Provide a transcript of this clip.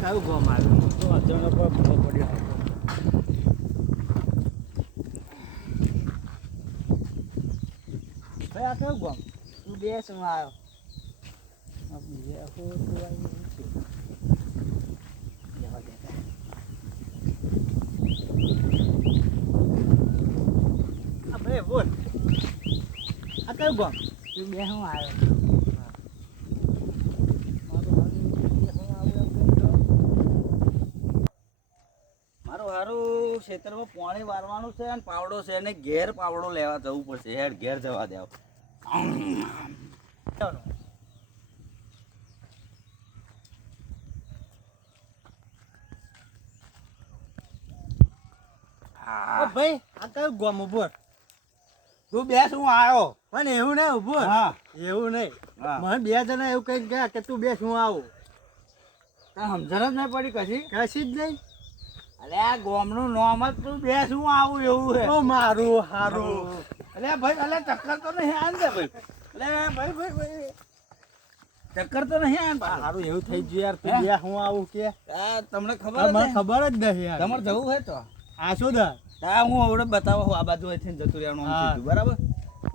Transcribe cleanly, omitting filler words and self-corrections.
કયું ગોમ આવ્યું તો અચાનક ભૂલો પડ્યો ભાઈ આ કયું ગોમ તું બે શું આવ્યો આ બીજે આખું તું આવ્યું છે જવા દેતા આ ભાઈ બોલ આ કયું ગોમ તું બે શું આવ્યો મારું હારું ખેતરમાં પાણી વારવાનું છે અને પાવડો છે અને ઘેર પાવડો લેવા જવું પડશે હેડ ઘેર જવા દેવ ભાઈ આ કયું ગોમ ઉભો તું બે શું આવ્યો પણ એવું નહીં ઉભો હા એવું નહીં હા. મને બે જણા એવું કઈ ગયા કે તું બે શું આવું તને સમજણ જ નહીં પડી કશી કશી જ નહીં અરે આ ગોમનું નામ જ તું બે શું આવું એવું છે ઓ મારું હારું અરે ભાઈ અલે ચક્કર તો નહીં આન દે ભાઈ અરે ભાઈ ચક્કર તો નહીં આન પાછું. હારું એવું થઈ ગયું યાર તું હે? બે શું આવું કે આ તમને ખબર જ મને નહીં. ખબર જ નહીં યાર તમારે જવું હોય તો આ શું દા હા હું હવે બતાવો આ બાજુ અહીંથી જતું રહેવાનું આમ હા. સીધું, બરાબર